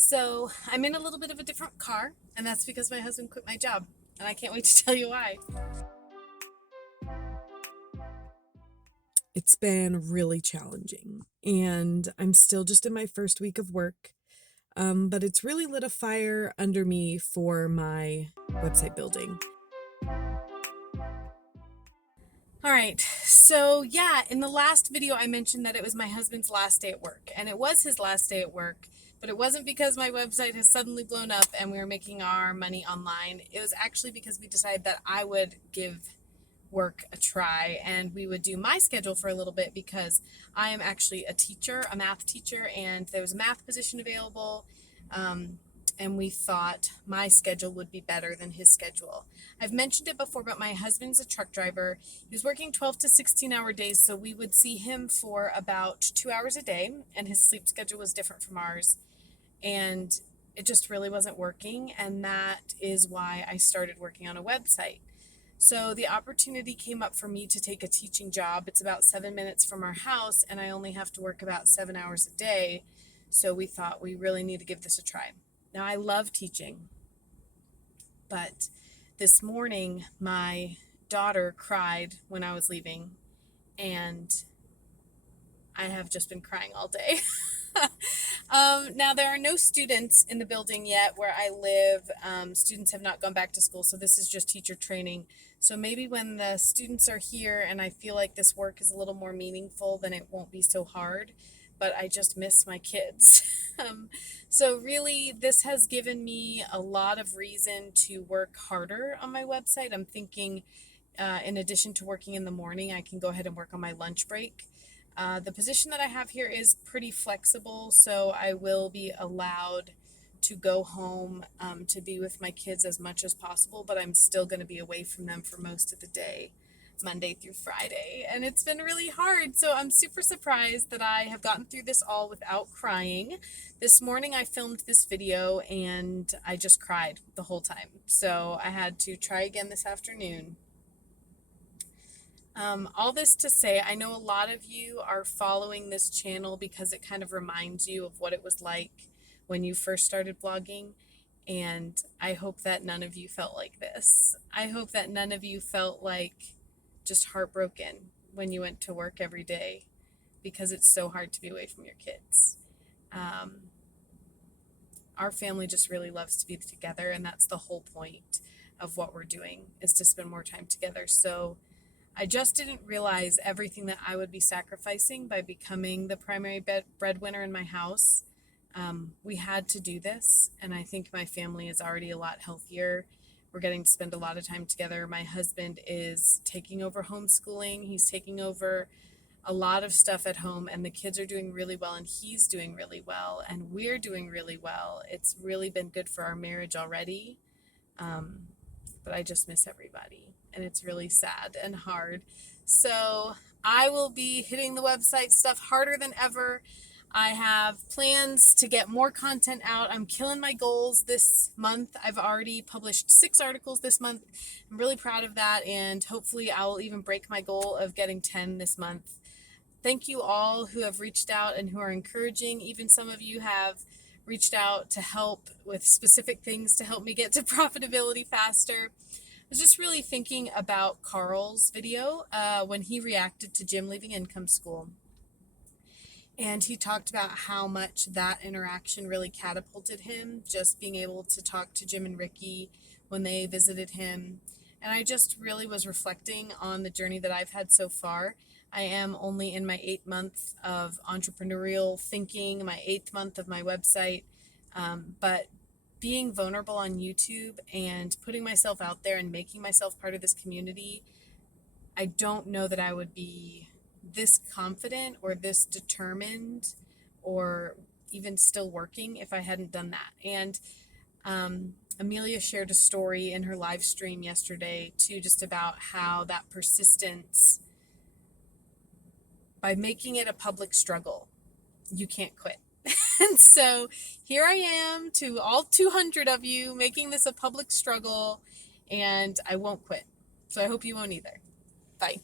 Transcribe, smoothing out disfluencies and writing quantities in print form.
So I'm in a little bit of a different car, and that's because my husband quit my job, and I can't wait to tell you why. It's been really challenging, and I'm still just in my first week of work, but it's really lit a fire under me for my website building. All right, so yeah, in the last video I mentioned that it was my husband's last day at work, and it was his last day at work, but it wasn't because my website has suddenly blown up and we were making our money online. It was actually because we decided that I would give work a try and we would do my schedule for a little bit because I am actually a teacher, a math teacher, and there was a math position available. And we thought my schedule would be better than his schedule. I've mentioned it before, but my husband's a truck driver. He was working 12 to 16-hour days, so we would see him for about 2 hours a day, and his sleep schedule was different from ours. And it just really wasn't working, and that is why I started working on a website. So the opportunity came up for me to take a teaching job. It's about 7 minutes from our house, and I only have to work about 7 hours a day. So we thought we really need to give this a try. Now, I love teaching, but this morning my daughter cried when I was leaving, and I have just been crying all day. Now, there are no students in the building yet where I live. Students have not gone back to school, so this is just teacher training. So maybe when the students are here and I feel like this work is a little more meaningful, then it won't be so hard. But I just miss my kids. So really, this has given me a lot of reason to work harder on my website. I'm thinking, in addition to working in the morning, I can go ahead and work on my lunch break. The position that I have here is pretty flexible, so I will be allowed to go home to be with my kids as much as possible, but I'm still going to be away from them for most of the day, Monday through Friday. And it's been really hard, so I'm super surprised that I have gotten through this all without crying. This morning I filmed this video and I just cried the whole time, so I had to try again this afternoon. All this to say, I know a lot of you are following this channel because it kind of reminds you of what it was like when you first started blogging, and I hope that none of you felt like this. I hope that none of you felt like just heartbroken when you went to work every day because it's so hard to be away from your kids. Our family just really loves to be together, and that's the whole point of what we're doing, is to spend more time together. So I just didn't realize everything that I would be sacrificing by becoming the primary breadwinner in my house. We had to do this, and I think my family is already a lot healthier. We're getting to spend a lot of time together. My husband is taking over homeschooling. He's taking over a lot of stuff at home, and the kids are doing really well, and he's doing really well, and we're doing really well. It's really been good for our marriage already. But I just miss everybody, and it's really sad and hard. So I will be hitting the website stuff harder than ever. I have plans to get more content out. I'm killing my goals this month. I've already published 6 articles this month. I'm really proud of that, and hopefully I will even break my goal of getting 10 this month. Thank you all who have reached out and who are encouraging. Even some of you have reached out to help with specific things to help me get to profitability faster. I was just really thinking about Carl's video when he reacted to Jim leaving income school. And he talked about how much that interaction really catapulted him, just being able to talk to Jim and Ricky when they visited him. And I just really was reflecting on the journey that I've had so far. I am only in my 8th month of entrepreneurial thinking, my 8th month of my website, but being vulnerable on YouTube and putting myself out there and making myself part of this community, I don't know that I would be this confident or this determined or even still working if I hadn't done that. And Amelia shared a story in her live stream yesterday too, just about how that persistence, by making it a public struggle, you can't quit. And so here I am, to all 200 of you, making this a public struggle, and I won't quit. So I hope you won't either. Bye.